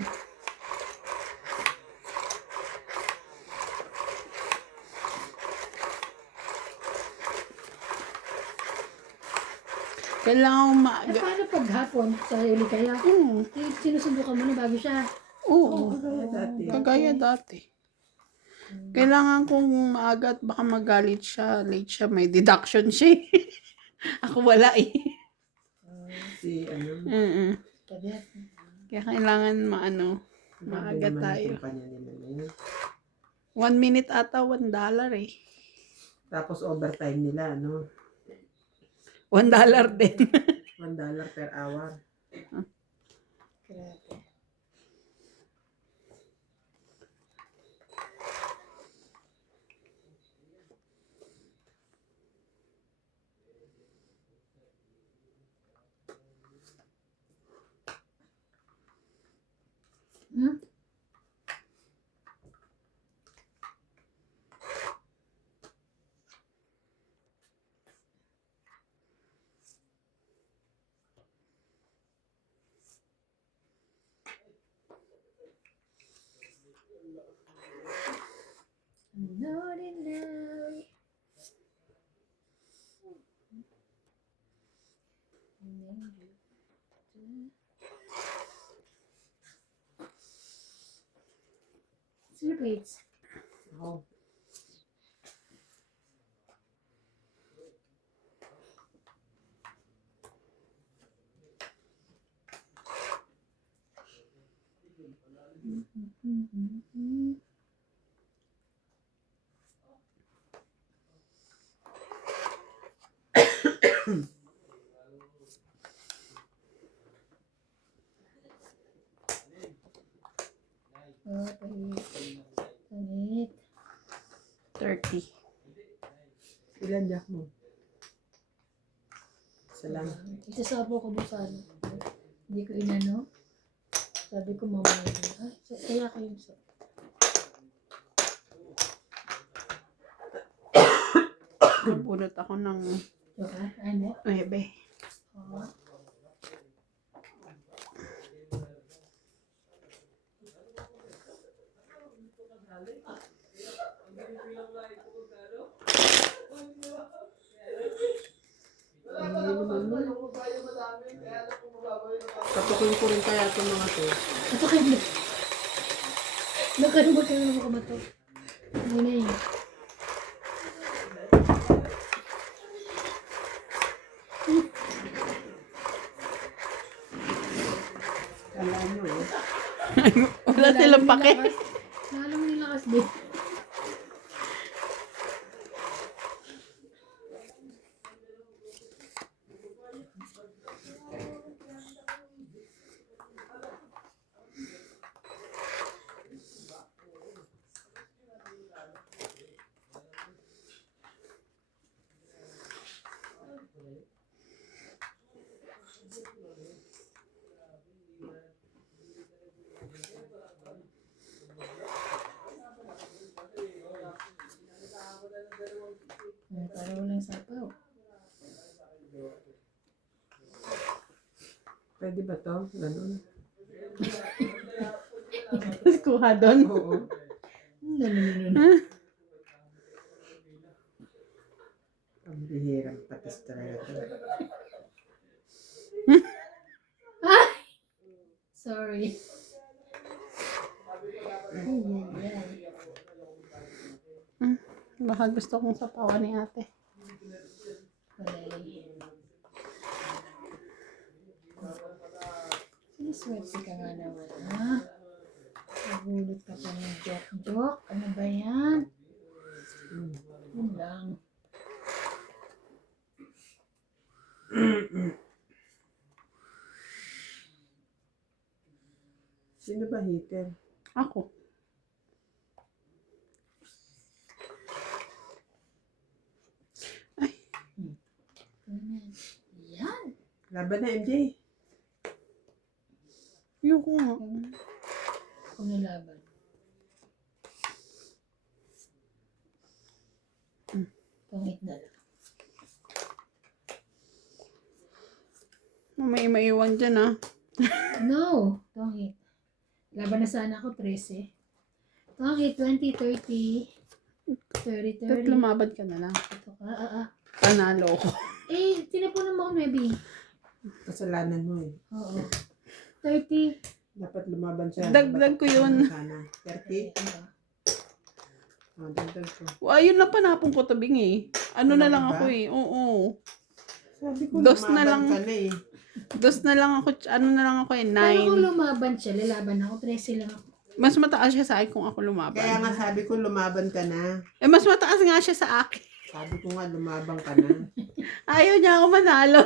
Kailangan Eh, umaga. paano pag hapon sa uli kaya? Sinusundo ka muna bago siya. Oo. Kaya dati. Kagaya dati. Kailangan kong maaga at baka magalit siya. Late siya. May deduction siya. Ako wala eh. Si ano. Sabi, Kaya kailangan maaga naman tayo. yung kumpanya nila na yun. 1 minute ata, $1 eh. Tapos overtime nila, ano? $1 din. $1 per hour. grabe. Hmm? Ordinary. Sino plates? Oh. Tanit. 30. Ilan jack mo? Isa lang. Isasabo ko doon sa ano. Hindi ko inano. Sabi ko mamaya. Kaya kayong sa. Nabunot ako ng Diba? Ano? 9. Oo. Patukin ko rin kaya itong mga to. Ito kayo na. Nakano ba kayo na makabato? Ano na yun? Kala nyo eh. Wala silang pake. Lalo mo nilakas din. Para walang sapaw. Pwede ba to? Ganun. Kuha doon. Oo. Nanununun. Ang bihirang patis talaga to. Ay! Sorry. Ay, ay, ay. Baka gusto kong sapawan ni ate. Palay. Siniswerte ka nga naman, ha? Nagulot ka pa ng joke-joke. Ano ba yan? Yun lang. Sino ba hater? Ako. Ganyan. Yan. Laban na MJ. Ayoko nga. Kung nalaban. Pangit na lang. May maiwan dyan ah. No. Pangit. Laban na sana ako 13. Pangit 20, 30. 30, 30. Ba't lumabad ka na lang? Ito ka. Panalo ko. Eh, tinapunan mo ako, maybe. Kasalanan mo eh. Oo. 30. Dapat lumaban siya. Dagdag ko yun. Sana. 30? Oh, dagdag ko. Ayun lang panapong ko tabing eh. Ano na Wala lang ba? ako eh. Oo. Sabi ko Dos na lumaban lang. ka na eh. Dos na lang ako. Ano na lang ako eh. Pero kung 9. lumaban siya, lalaban ako, 13 lang ako. Mas mataas siya sa akin kung ako lumaban. Kaya nga sabi ko lumaban ka na. Eh mas mataas nga siya sa akin. Sabi ko nga lumaban ka na. Ayaw niya ako manalo.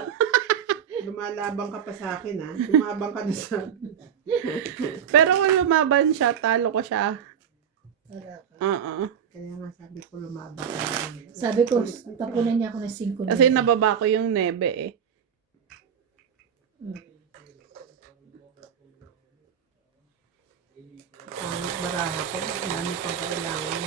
Lumalabang ka pa sa akin ha. Lumabang ka na sa... Pero kung lumaban siya, talo ko siya. Wala ka. Kaya nga sabi ko lumaban ka na. Sabi ko, tapunan niya ako ng 5 Kasi nababa ko yung nebe eh. Ang baraha ko. Dami pang kailangan.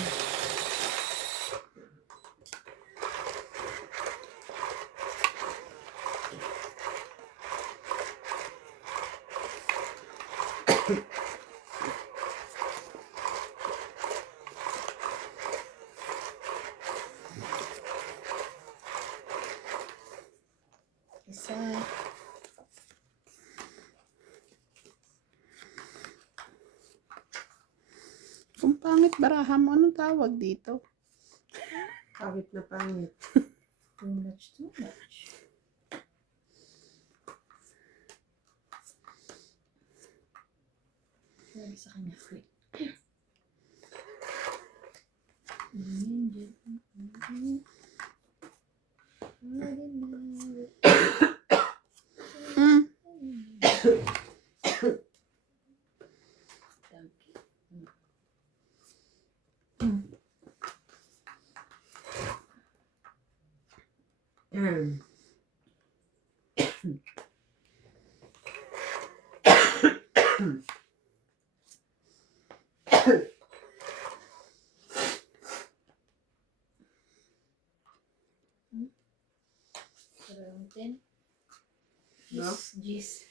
Isa. Kung pangit baraha mo, anong tawag dito? Pangit na pangit. Too much, too much. Lagi sa kanya. Mm. Yan. Around 10. No? Gis.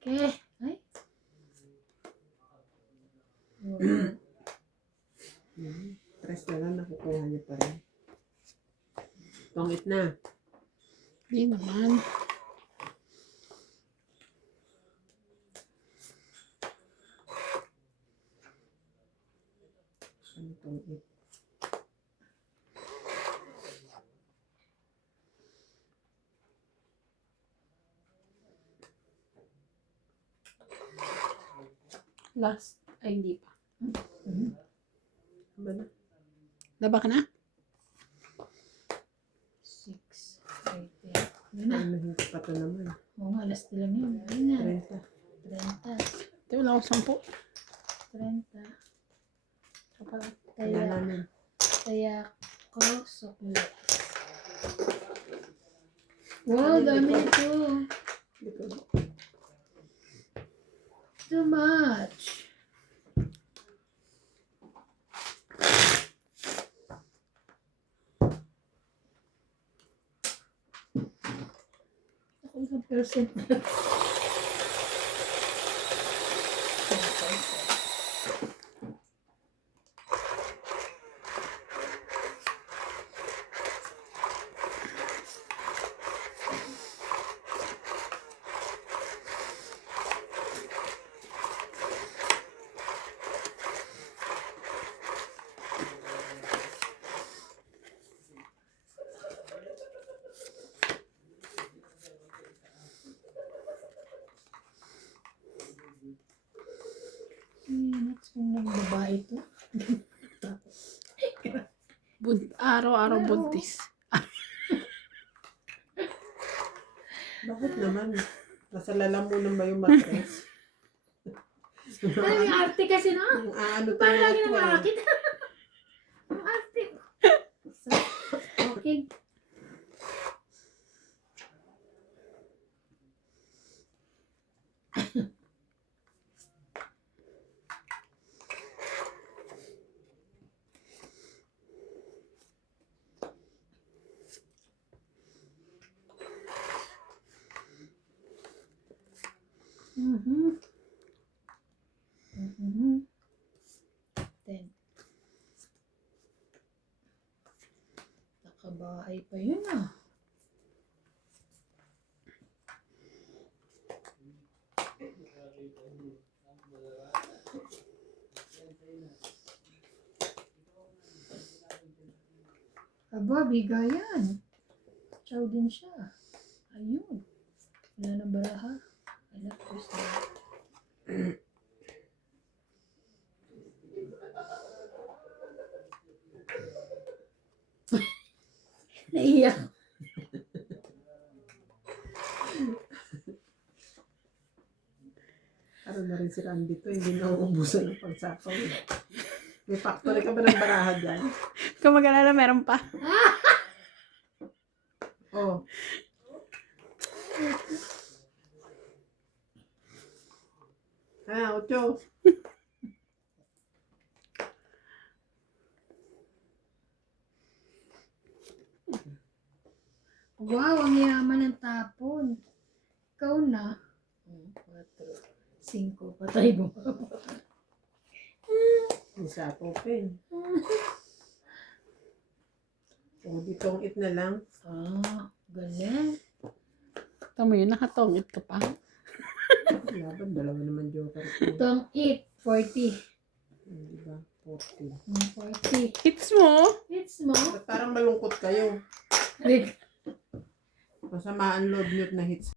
Okay. Ay. Wow. Tres na lang, nakukuha niyo pa rin. Tongit na. Di naman. Ano tongit? Last. Ay, hindi pa. Ba na? Laba ka na? 6. 8. Yun na. Ay, nahinto pa to naman. Oo nga, last lang yun. Ayun na. 30. 30. Di wala ako 30.10. Kaya Kaya, namin. kaya ko sukli. Wow, dami nito. Too much. Ako ilang percent na. Next kung nagbabae ito. Araw-araw buntis. Bakit naman? Nasa lalamunan ba yung matres? Ano yung arte kasi no? Yung ano Parang tayo lagi ito nang ah. akin. Ang arte. So, okay. Mhm. Mhm. 10. Nakabahay pa yun ah. Aba, bigayan. Chow din siya. Ayun. Wala na baraha. Wala, first na. Naiyak. Karoon na rin si Randy to, hindi na uubusan ng pagsapaw. May factory ka ba ng baraha dyan? Kung mag-alala, meron pa. Oh. Ocho. Wow, ang yaman ng tapon. Ikaw na. 4, 5, patay mo. Isa po pen. O, ditong it na lang. Ah, galing. Tama yun, nakatongit ka pa. Laban, dalawa naman joker. Itong 8, 40. Diba? 40. 40. Hits mo. It's mo. Ba't parang malungkot kayo? Click. Masama ang load nyo na hits